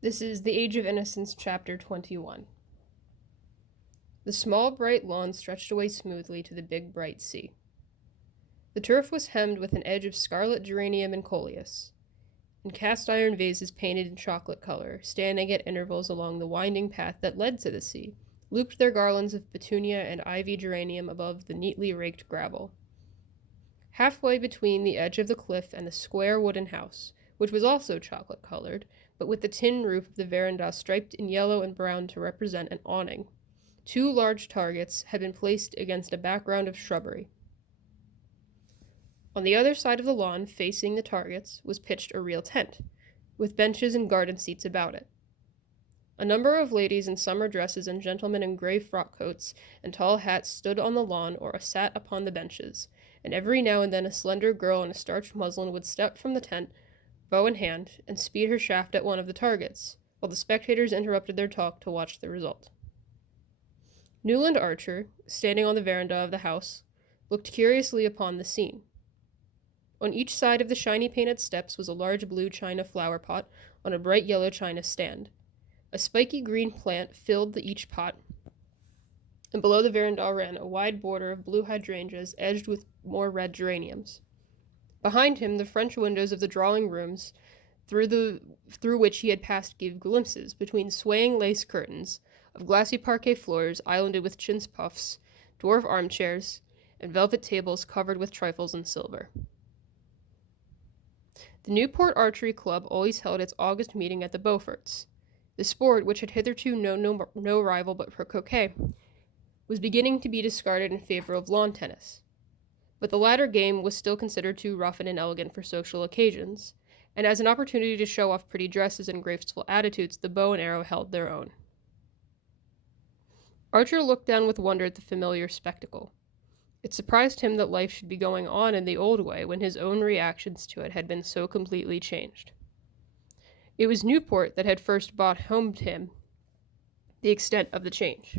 This is the Age of Innocence Chapter 21. The small, bright lawn stretched away smoothly to the big, bright sea. The turf was hemmed with an edge of scarlet geranium and coleus, and cast-iron vases painted in chocolate color, standing at intervals along the winding path that led to the sea, looped their garlands of petunia and ivy geranium above the neatly raked gravel. Halfway between the edge of the cliff and the square wooden house, which was also chocolate-colored, but with the tin roof of the veranda striped in yellow and brown to represent an awning, two large targets had been placed against a background of shrubbery. On the other side of the lawn, facing the targets, was pitched a real tent, with benches and garden seats about it. A number of ladies in summer dresses and gentlemen in gray frock coats and tall hats stood on the lawn or sat upon the benches, and every now and then a slender girl in a starched muslin would step from the tent, bow in hand, and speed her shaft at one of the targets, while the spectators interrupted their talk to watch the result. Newland Archer, standing on the veranda of the house, looked curiously upon the scene. On each side of the shiny painted steps was a large blue china flower pot on a bright yellow china stand. A spiky green plant filled each pot, and below the veranda ran a wide border of blue hydrangeas edged with more red geraniums. Behind him, the French windows of the drawing rooms through which he had passed gave glimpses, between swaying lace curtains, of glassy parquet floors islanded with chintz puffs, dwarf armchairs, and velvet tables covered with trifles in silver. The Newport Archery Club always held its August meeting at the Beauforts. The sport, which had hitherto known no rival but croquet, was beginning to be discarded in favor of lawn tennis. But the latter game was still considered too rough and inelegant for social occasions, and as an opportunity to show off pretty dresses and graceful attitudes, the bow and arrow held their own. Archer looked down with wonder at the familiar spectacle. It surprised him that life should be going on in the old way when his own reactions to it had been so completely changed. It was Newport that had first brought home to him the extent of the change.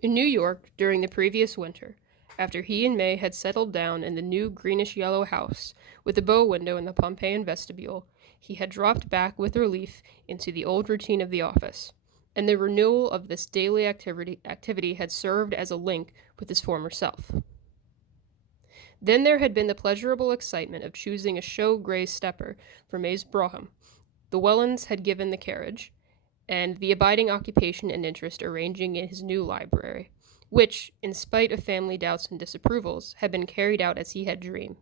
In New York, during the previous winter, after he and May had settled down in the new greenish-yellow house with the bow window in the Pompeian vestibule, he had dropped back with relief into the old routine of the office, and the renewal of this daily activity had served as a link with his former self. Then there had been the pleasurable excitement of choosing a show gray stepper for May's brougham. The Wellens had given the carriage, and the abiding occupation and interest arranging in his new library, which, in spite of family doubts and disapprovals, had been carried out as he had dreamed,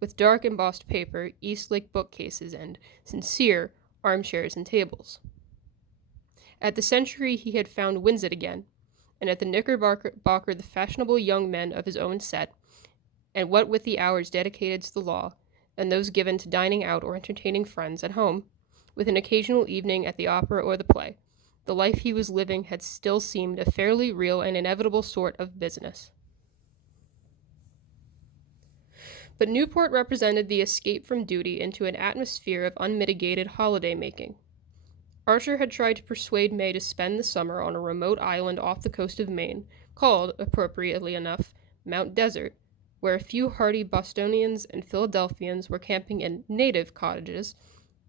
with dark embossed paper, Eastlake bookcases, and sincere armchairs and tables. At the Century he had found Winsett again, and at the Knickerbocker the fashionable young men of his own set, and what with the hours dedicated to the law, and those given to dining out or entertaining friends at home, with an occasional evening at the opera or the play, the life he was living had still seemed a fairly real and inevitable sort of business. But Newport represented the escape from duty into an atmosphere of unmitigated holiday-making. Archer had tried to persuade May to spend the summer on a remote island off the coast of Maine, called, appropriately enough, Mount Desert, where a few hardy Bostonians and Philadelphians were camping in native cottages,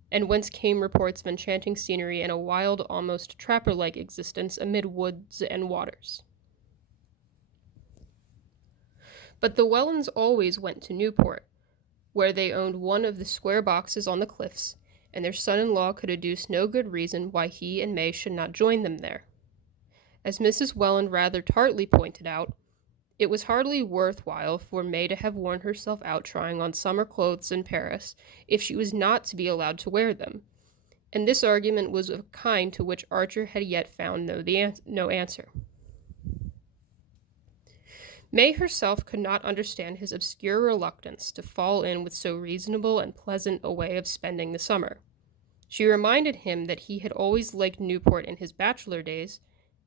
and whence came reports of enchanting scenery and a wild, almost trapper-like existence amid woods and waters. But the Wellens always went to Newport, where they owned one of the square boxes on the cliffs, and their son-in-law could adduce no good reason why he and May should not join them there. As Mrs. Welland rather tartly pointed out, it was hardly worthwhile for May to have worn herself out trying on summer clothes in Paris if she was not to be allowed to wear them, and this argument was of a kind to which Archer had yet found no answer. May herself could not understand his obscure reluctance to fall in with so reasonable and pleasant a way of spending the summer. She reminded him that he had always liked Newport in his bachelor days,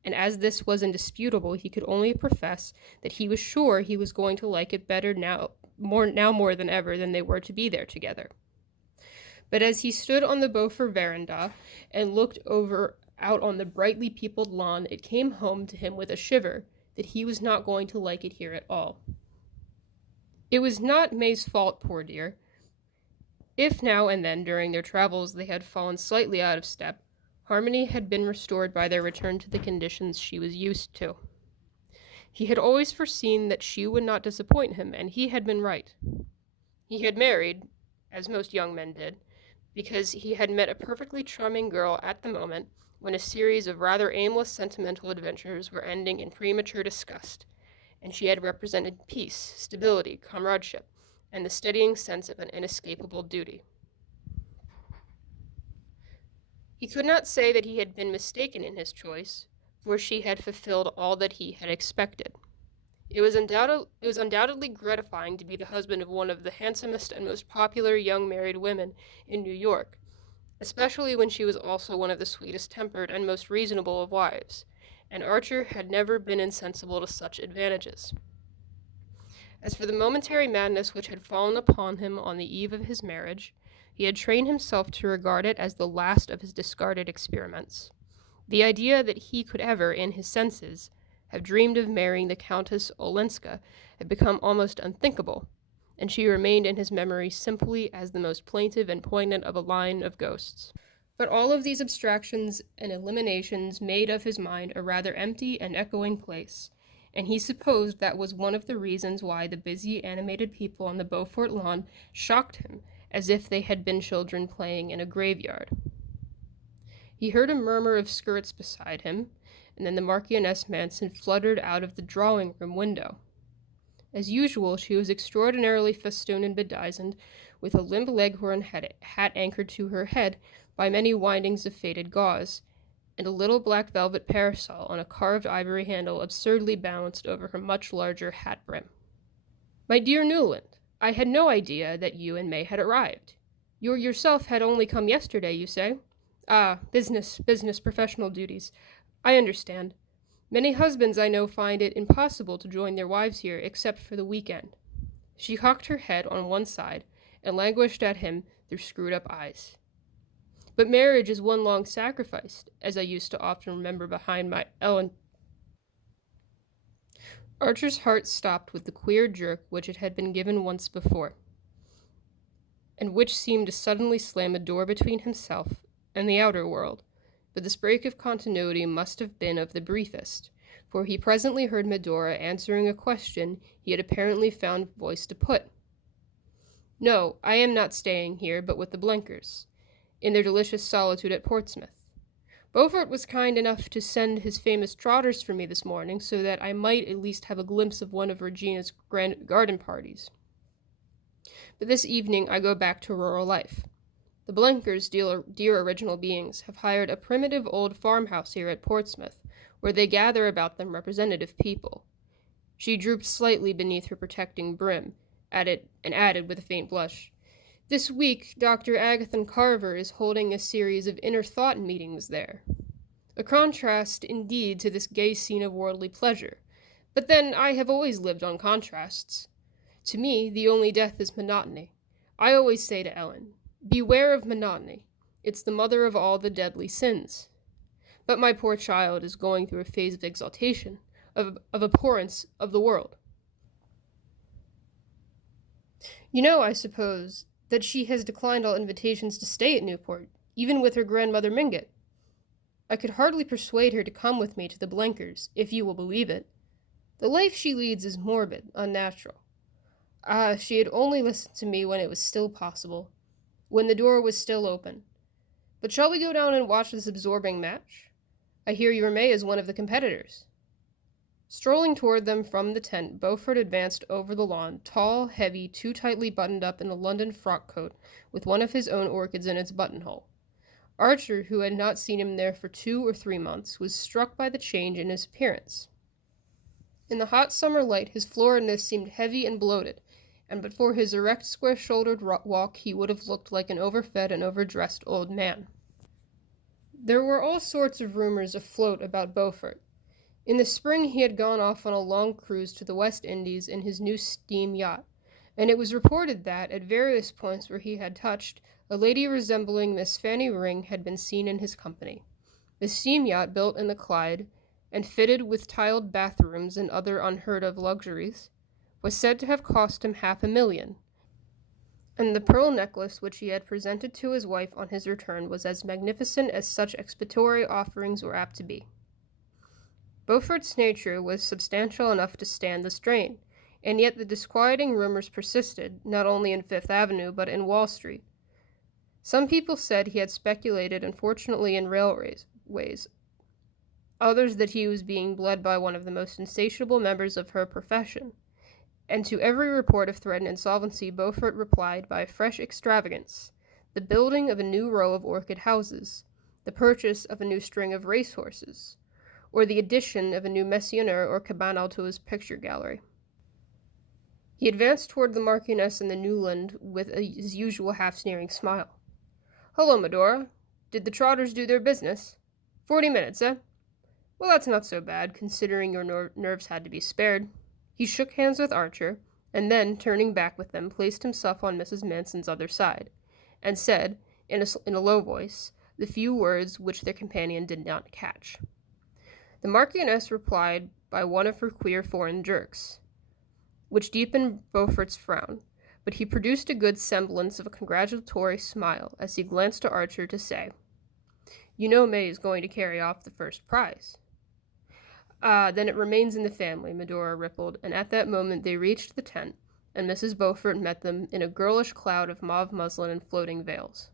and as this was indisputable, he could only profess that he was sure he was going to like it better now more than ever than they were to be there together. But as he stood on the Beaufort veranda and looked out on the brightly peopled lawn, it came home to him with a shiver that he was not going to like it here at all. It was not May's fault, poor dear. If now and then during their travels they had fallen slightly out of step, harmony had been restored by their return to the conditions she was used to. He had always foreseen that she would not disappoint him, and he had been right. He had married, as most young men did, because he had met a perfectly charming girl at the moment when a series of rather aimless sentimental adventures were ending in premature disgust, and she had represented peace, stability, comradeship, and the steadying sense of an inescapable duty. He could not say that he had been mistaken in his choice, for she had fulfilled all that he had expected. It was undoubtedly gratifying to be the husband of one of the handsomest and most popular young married women in New York, especially when she was also one of the sweetest-tempered and most reasonable of wives, and Archer had never been insensible to such advantages. As for the momentary madness which had fallen upon him on the eve of his marriage, he had trained himself to regard it as the last of his discarded experiments. The idea that he could ever, in his senses, have dreamed of marrying the Countess Olenska had become almost unthinkable, and she remained in his memory simply as the most plaintive and poignant of a line of ghosts. But all of these abstractions and eliminations made of his mind a rather empty and echoing place, and he supposed that was one of the reasons why the busy, animated people on the Beaufort lawn shocked him, as if they had been children playing in a graveyard. He heard a murmur of skirts beside him, and then the Marchioness Manson fluttered out of the drawing-room window. As usual, she was extraordinarily festooned and bedizened, with a limp leghorn hat anchored to her head by many windings of faded gauze, and a little black velvet parasol on a carved ivory handle absurdly balanced over her much larger hat brim. "My dear Newland, I had no idea that you and May had arrived. You yourself had only come yesterday, you say? Ah, business, professional duties. I understand. Many husbands I know find it impossible to join their wives here except for the weekend." She cocked her head on one side and languished at him through screwed-up eyes. "But marriage is one long sacrifice, as I used to often remember behind my Ellen." Archer's heart stopped with the queer jerk which it had been given once before, and which seemed to suddenly slam a door between himself and the outer world. But this break of continuity must have been of the briefest, for he presently heard Medora answering a question he had apparently found voice to put. "No, I am not staying here, but with the Blenkers, in their delicious solitude at Portsmouth. Beaufort was kind enough to send his famous trotters for me this morning, so that I might at least have a glimpse of one of Regina's grand garden parties. But this evening I go back to rural life. The Blenkers, dear original beings, have hired a primitive old farmhouse here at Portsmouth, where they gather about them representative people." She drooped slightly beneath her protecting brim, added with a faint blush, "This week, Dr. Agathon Carver is holding a series of inner thought meetings there. A contrast, indeed, to this gay scene of worldly pleasure. But then, I have always lived on contrasts. To me, the only death is monotony. I always say to Ellen, 'Beware of monotony. It's the mother of all the deadly sins.' But my poor child is going through a phase of exaltation, of abhorrence of the world. You know, I suppose, that she has declined all invitations to stay at Newport, even with her grandmother Mingott. I could hardly persuade her to come with me to the Blenkers, if you will believe it. The life she leads is morbid, unnatural. Ah, if she had only listened to me when it was still possible, when the door was still open. But shall we go down and watch this absorbing match? I hear your May is one of the competitors." Strolling toward them from the tent, Beaufort advanced over the lawn, tall, heavy, too tightly buttoned up in a London frock-coat, with one of his own orchids in its buttonhole. Archer, who had not seen him there for 2 or 3 months, was struck by the change in his appearance. In the hot summer light, his floridness seemed heavy and bloated, and but for his erect, square-shouldered walk he would have looked like an overfed and overdressed old man. There were all sorts of rumors afloat about Beaufort. In the spring he had gone off on a long cruise to the West Indies in his new steam yacht, and it was reported that, at various points where he had touched, a lady resembling Miss Fanny Ring had been seen in his company. The steam yacht, built in the Clyde, and fitted with tiled bathrooms and other unheard-of luxuries, was said to have cost him $500,000, and the pearl necklace which he had presented to his wife on his return was as magnificent as such expiatory offerings were apt to be. Beaufort's nature was substantial enough to stand the strain, and yet the disquieting rumors persisted, not only in Fifth Avenue, but in Wall Street. Some people said he had speculated, unfortunately, in railways, others that he was being bled by one of the most insatiable members of her profession, and to every report of threatened insolvency Beaufort replied by a fresh extravagance, the building of a new row of orchid houses, the purchase of a new string of racehorses, or the addition of a new Messonnier or Cabanel to his picture gallery. He advanced toward the Marchioness and the Newland with his usual half-sneering smile. "Hello, Medora. Did the trotters do their business? 40 minutes, eh? Well, that's not so bad, considering your nerves had to be spared." He shook hands with Archer, and then, turning back with them, placed himself on Mrs. Manson's other side, and said, in a low voice, the few words which their companion did not catch. The Marchioness replied by one of her queer foreign jerks, which deepened Beaufort's frown, but he produced a good semblance of a congratulatory smile as he glanced to Archer to say, "You know May is going to carry off the first prize." "Ah, then it remains in the family," Medora rippled, and at that moment they reached the tent, and Mrs. Beaufort met them in a girlish cloud of mauve muslin and floating veils.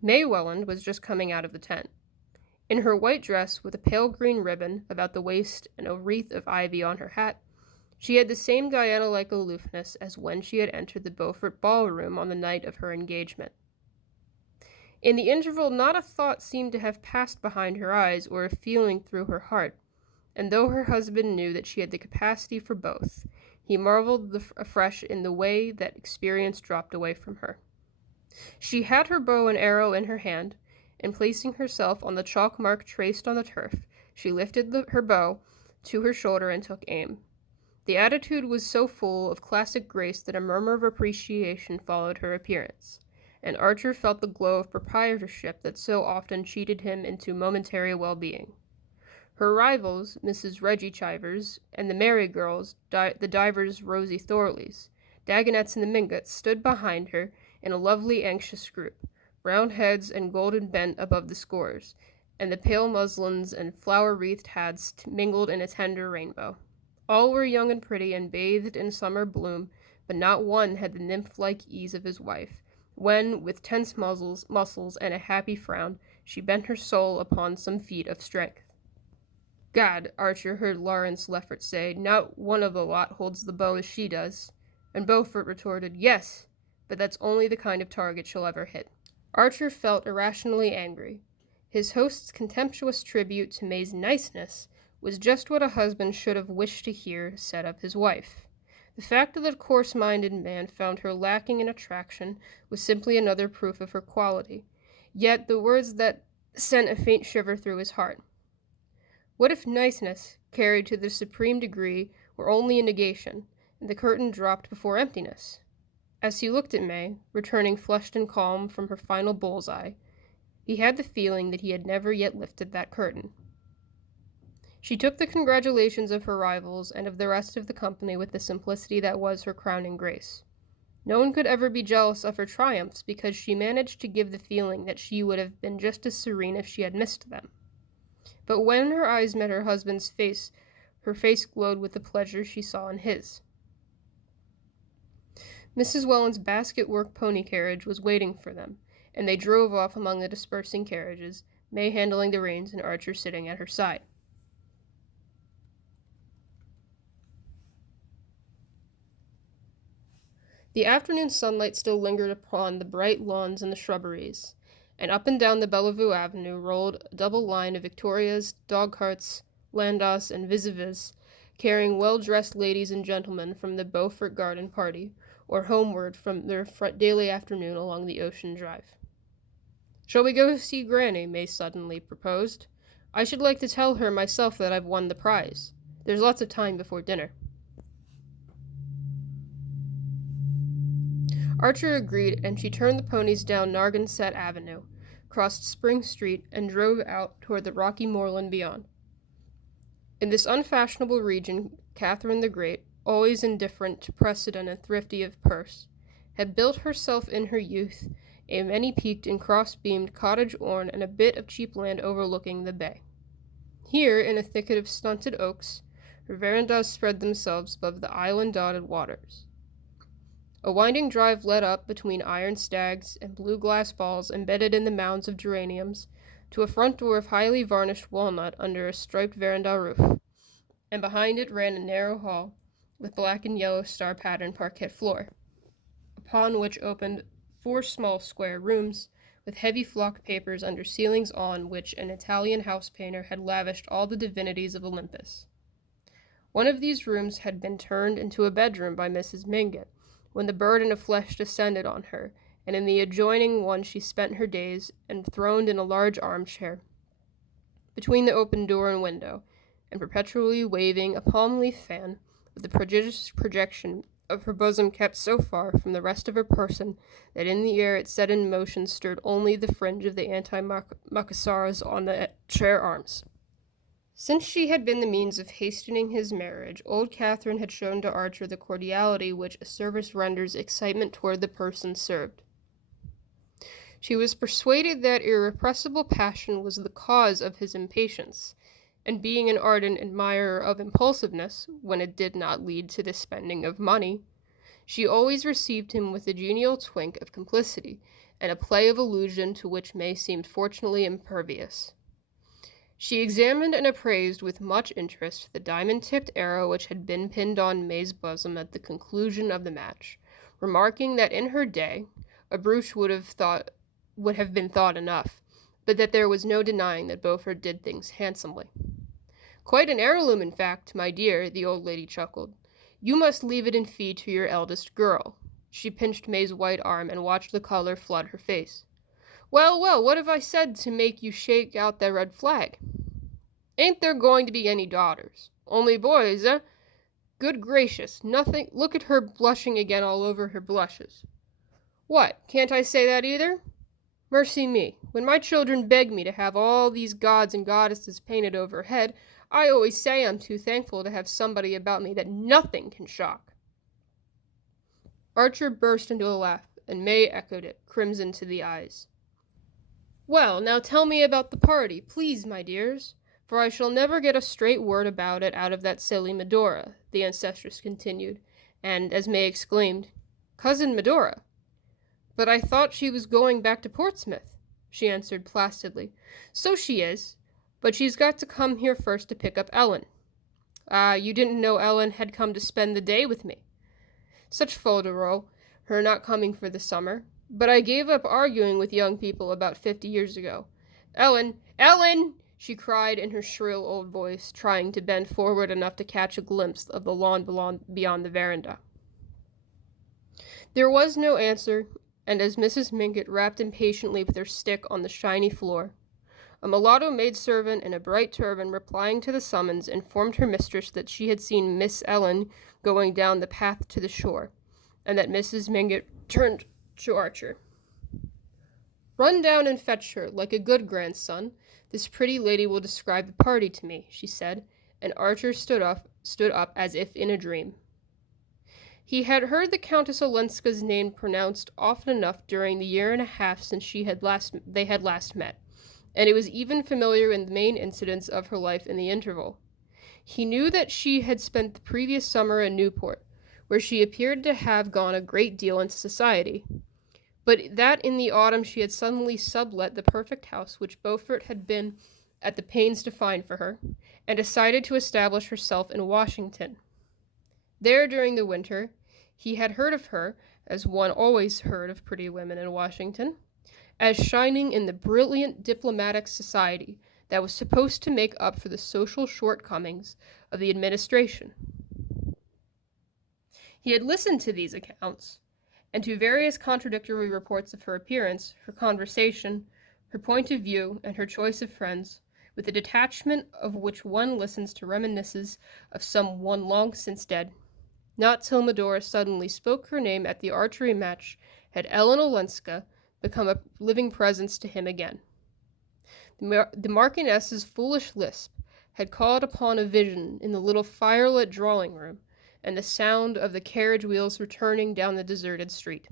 May Welland was just coming out of the tent. In her white dress, with a pale green ribbon about the waist and a wreath of ivy on her hat, she had the same Diana-like aloofness as when she had entered the Beaufort ballroom on the night of her engagement. In the interval, not a thought seemed to have passed behind her eyes or a feeling through her heart, and though her husband knew that she had the capacity for both, he marveled afresh in the way that experience dropped away from her. She had her bow and arrow in her hand, and placing herself on the chalk mark traced on the turf, she lifted her bow to her shoulder and took aim. The attitude was so full of classic grace that a murmur of appreciation followed her appearance, and Archer felt the glow of proprietorship that so often cheated him into momentary well-being. Her rivals, Mrs. Reggie Chivers, and the Merry Girls, the Divers Rosie Thorleys, Dagonets and the Mingotts, stood behind her in a lovely anxious group, brown heads and golden bent above the scores, and the pale muslins and flower-wreathed hats mingled in a tender rainbow. All were young and pretty and bathed in summer bloom, but not one had the nymph-like ease of his wife, when, with tense muscles and a happy frown, she bent her soul upon some feat of strength. "Gad," Archer heard Lawrence Leffert say, "not one of the lot holds the bow as she does." And Beaufort retorted, "Yes, but that's only the kind of target she'll ever hit." Archer felt irrationally angry. His host's contemptuous tribute to May's niceness was just what a husband should have wished to hear said of his wife. The fact that a coarse-minded man found her lacking in attraction was simply another proof of her quality, yet the words that sent a faint shiver through his heart. What if niceness, carried to the supreme degree, were only a negation, and the curtain dropped before emptiness? As he looked at May, returning flushed and calm from her final bull's-eye, he had the feeling that he had never yet lifted that curtain. She took the congratulations of her rivals and of the rest of the company with the simplicity that was her crowning grace. No one could ever be jealous of her triumphs because she managed to give the feeling that she would have been just as serene if she had missed them. But when her eyes met her husband's face, her face glowed with the pleasure she saw in his. Mrs. Welland's basket-work pony carriage was waiting for them, and they drove off among the dispersing carriages, May handling the reins and Archer sitting at her side. The afternoon sunlight still lingered upon the bright lawns and the shrubberies, and up and down the Bellevue Avenue rolled a double line of victorias, dog-carts, landaus, and vis-a-vis, carrying well-dressed ladies and gentlemen from the Beaufort garden party, or homeward from their daily afternoon along the Ocean Drive. "Shall we go see Granny?" May suddenly proposed. "I should like to tell her myself that I've won the prize. There's lots of time before dinner." Archer agreed, and she turned the ponies down Narragansett Avenue, crossed Spring Street, and drove out toward the rocky moorland beyond. In this unfashionable region, Catherine the Great, always indifferent to precedent and thrifty of purse, had built herself in her youth a many-peaked and cross-beamed cottage orne and a bit of cheap land overlooking the bay. Here, in a thicket of stunted oaks, her verandas spread themselves above the island-dotted waters. A winding drive led up between iron stags and blue glass balls embedded in the mounds of geraniums to a front door of highly varnished walnut under a striped veranda roof, and behind it ran a narrow hall with black and yellow star-patterned parquet floor, upon which opened 4 small square rooms with heavy flock papers under ceilings on which an Italian house painter had lavished all the divinities of Olympus. One of these rooms had been turned into a bedroom by Mrs. Mingott when the burden of flesh descended on her, and in the adjoining one she spent her days, enthroned in a large armchair between the open door and window, and perpetually waving a palm-leaf fan with the prodigious projection of her bosom kept so far from the rest of her person that in the air it set in motion stirred only the fringe of the anti-macassars on the chair arms. Since she had been the means of hastening his marriage, old Catherine had shown to Archer the cordiality which a service renders excitement toward the person served. She was persuaded that irrepressible passion was the cause of his impatience, and being an ardent admirer of impulsiveness, when it did not lead to the spending of money, she always received him with a genial twink of complicity, and a play of allusion to which May seemed fortunately impervious. She examined and appraised with much interest the diamond-tipped arrow which had been pinned on May's bosom at the conclusion of the match, remarking that in her day a brooch would have been thought enough, but that there was no denying that Beaufort did things handsomely. "Quite an heirloom, in fact, my dear," the old lady chuckled. "You must leave it in fee to your eldest girl." She pinched May's white arm and watched the color flood her face. "Well, well, what have I said to make you shake out that red flag? Ain't there going to be any daughters? Only boys, eh? Good gracious, nothing— Look at her blushing again all over her blushes. What, can't I say that either? Mercy me, when my children beg me to have all these gods and goddesses painted overhead, I always say I'm too thankful to have somebody about me that nothing can shock." Archer burst into a laugh, and May echoed it, crimson to the eyes. "Well, now tell me about the party, please, my dears, for I shall never get a straight word about it out of that silly Medora," the ancestress continued, and, as May exclaimed, "Cousin Medora!" "But I thought she was going back to Portsmouth," she answered placidly. "So she is, but she's got to come here first to pick up Ellen." "Ah, you didn't know Ellen had come to spend the day with me." "Such folderol, her not coming for the summer. But I gave up arguing with young people about 50 years ago. Ellen, Ellen!" she cried in her shrill old voice, trying to bend forward enough to catch a glimpse of the lawn beyond the veranda. There was no answer, and as Mrs. Mingott rapped impatiently with her stick on the shiny floor, a mulatto maidservant in a bright turban replying to the summons informed her mistress that she had seen Miss Ellen going down the path to the shore, and that Mrs. Mingott turned to Archer. "Run down and fetch her, like a good grandson. This pretty lady will describe the party to me," she said, and Archer stood up as if in a dream. He had heard the Countess Olenska's name pronounced often enough during the year and a half since they had last met, and it was even familiar in the main incidents of her life in the interval. He knew that she had spent the previous summer in Newport, where she appeared to have gone a great deal into society, but that in the autumn she had suddenly sublet the perfect house which Beaufort had been at the pains to find for her, and decided to establish herself in Washington. There, during the winter, he had heard of her, as one always heard of pretty women in Washington, as shining in the brilliant diplomatic society that was supposed to make up for the social shortcomings of the administration. He had listened to these accounts, and to various contradictory reports of her appearance, her conversation, her point of view, and her choice of friends, with a detachment of which one listens to reminiscences of some one long since dead. Not till Medora suddenly spoke her name at the archery match had Ellen Olenska become a living presence to him again. The Marchioness's foolish lisp had called upon a vision in the little firelit drawing-room, and the sound of the carriage wheels returning down the deserted street.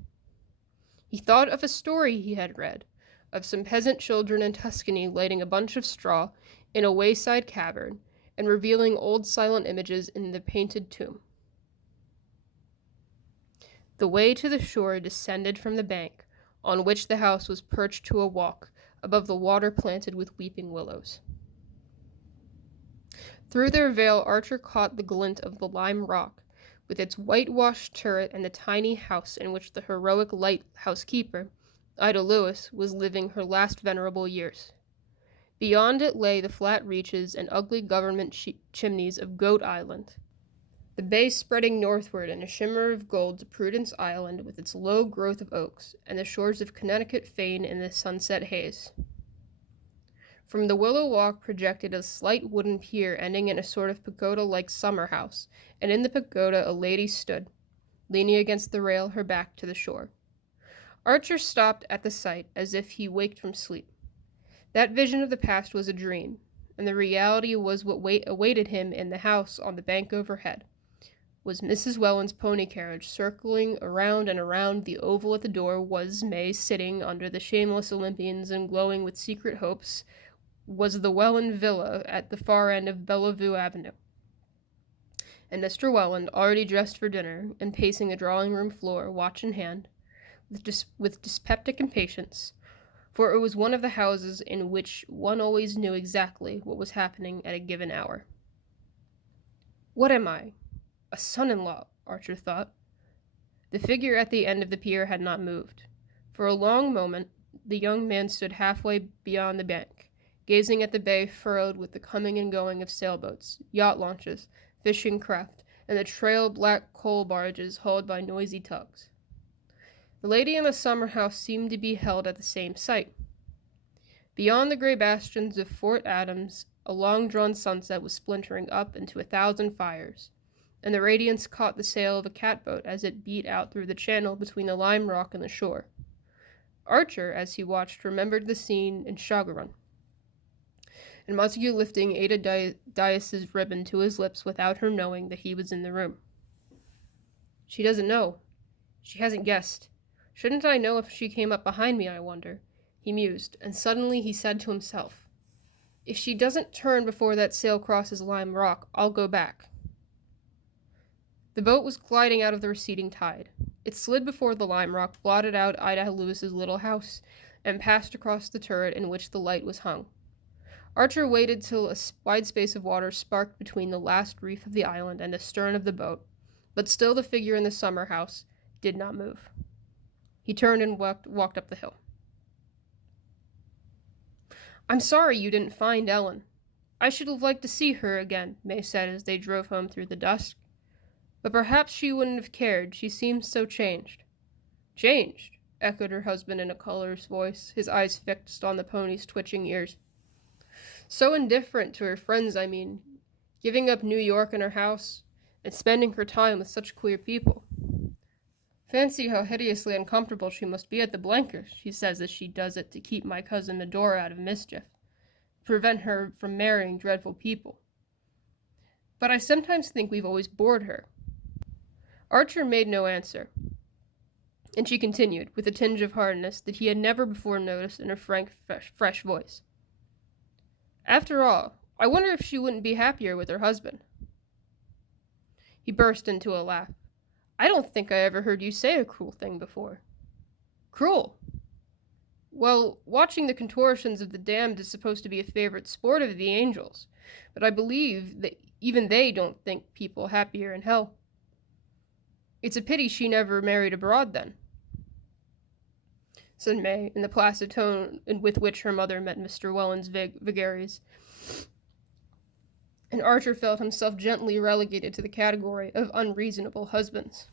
He thought of a story he had read, of some peasant children in Tuscany lighting a bunch of straw in a wayside cavern and revealing old silent images in the painted tomb. The way to the shore descended from the bank, on which the house was perched to a walk, above the water planted with weeping willows. Through their veil Archer caught the glint of the lime rock, with its whitewashed turret and the tiny house in which the heroic lighthouse keeper, Ida Lewis, was living her last venerable years. Beyond it lay the flat reaches and ugly government chimneys of Goat Island, the bay spreading northward in a shimmer of gold to Prudence Island with its low growth of oaks, and the shores of Connecticut Fane in the sunset haze. From the Willow Walk projected a slight wooden pier ending in a sort of pagoda-like summer house, and in the pagoda a lady stood, leaning against the rail, her back to the shore. Archer stopped at the sight as if he waked from sleep. That vision of the past was a dream, and the reality was what awaited him in the house on the bank overhead. Was Mrs. Welland's pony carriage circling around and around the oval at the door? Was May sitting under the shameless Olympians and glowing with secret hopes? Was the Welland villa at the far end of Bellevue Avenue? And Mr. Welland, already dressed for dinner and pacing the drawing-room floor, watch in hand, with dyspeptic impatience, for it was one of the houses in which one always knew exactly what was happening at a given hour. What am I? A son-in-law, Archer thought. The figure at the end of the pier had not moved. For a long moment, the young man stood halfway beyond the bank, gazing at the bay furrowed with the coming and going of sailboats, yacht launches, fishing craft, and the trail black coal barges hauled by noisy tugs. The lady in the summer house seemed to be held at the same sight. Beyond the gray bastions of Fort Adams, a long-drawn sunset was splintering up into 1,000 fires, and the radiance caught the sail of a catboat as it beat out through the channel between the lime rock and the shore. Archer, as he watched, remembered the scene in Shaughraun, and Montague lifting Ada Dyas's ribbon to his lips without her knowing that he was in the room. She doesn't know. She hasn't guessed. Shouldn't I know if she came up behind me, I wonder? He mused, and suddenly he said to himself, if she doesn't turn before that sail crosses Lime Rock, I'll go back. The boat was gliding out of the receding tide. It slid before the lime rock, blotted out Ida Lewis's little house, and passed across the turret in which the light was hung. Archer waited till a wide space of water sparked between the last reef of the island and the stern of the boat, but still the figure in the summer house did not move. He turned and walked up the hill. I'm sorry you didn't find Ellen. I should have liked to see her again, May said as they drove home through the dusk. But perhaps she wouldn't have cared. She seems so changed. Changed? Echoed her husband in a colorless voice, his eyes fixed on the pony's twitching ears. So indifferent to her friends, I mean, giving up New York and her house, and spending her time with such queer people. Fancy how hideously uncomfortable she must be at the Blenkers, she says as she does it to keep my cousin Medora out of mischief, prevent her from marrying dreadful people. But I sometimes think we've always bored her. Archer made no answer, and she continued, with a tinge of hardness that he had never before noticed in her frank, fresh voice. After all, I wonder if she wouldn't be happier with her husband. He burst into a laugh. I don't think I ever heard you say a cruel thing before. Cruel? Well, watching the contortions of the damned is supposed to be a favorite sport of the angels, but I believe that even they don't think people happier in hell. It's a pity she never married abroad, then, said May, in the placid tone with which her mother met Mr. Welland's vagaries. And Archer felt himself gently relegated to the category of unreasonable husbands.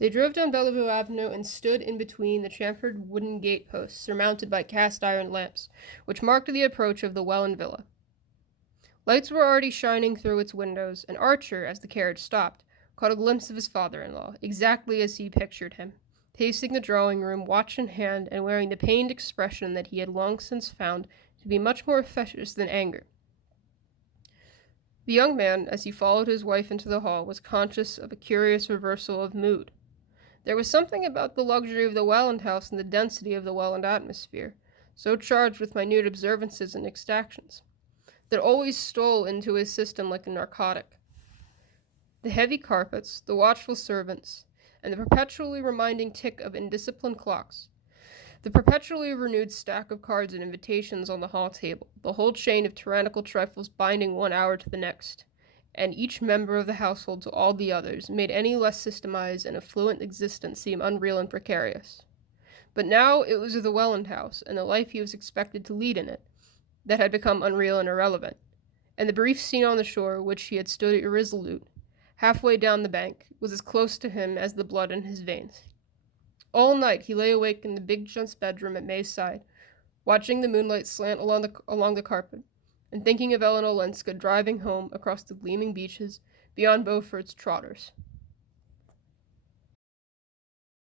They drove down Bellevue Avenue and stood in between the chamfered wooden gateposts surmounted by cast-iron lamps, which marked the approach of the Welland villa. Lights were already shining through its windows, and Archer, as the carriage stopped, caught a glimpse of his father-in-law, exactly as he pictured him, pacing the drawing-room, watch in hand, and wearing the pained expression that he had long since found to be much more infectious than anger. The young man, as he followed his wife into the hall, was conscious of a curious reversal of mood. There was something about the luxury of the Welland house and the density of the Welland atmosphere, so charged with minute observances and exactions, that always stole into his system like a narcotic. The heavy carpets, the watchful servants, and the perpetually reminding tick of indisciplined clocks, the perpetually renewed stack of cards and invitations on the hall table, the whole chain of tyrannical trifles binding one hour to the next, and each member of the household to all the others, made any less systemized and affluent existence seem unreal and precarious. But now it was the Welland house, and the life he was expected to lead in it, that had become unreal and irrelevant, and the brief scene on the shore, which he had stood irresolute, halfway down the bank, was as close to him as the blood in his veins. All night he lay awake in the big gent's bedroom at May's side, watching the moonlight slant along the carpet, and thinking of Ellen Olenska driving home across the gleaming beaches beyond Beaufort's Trotters.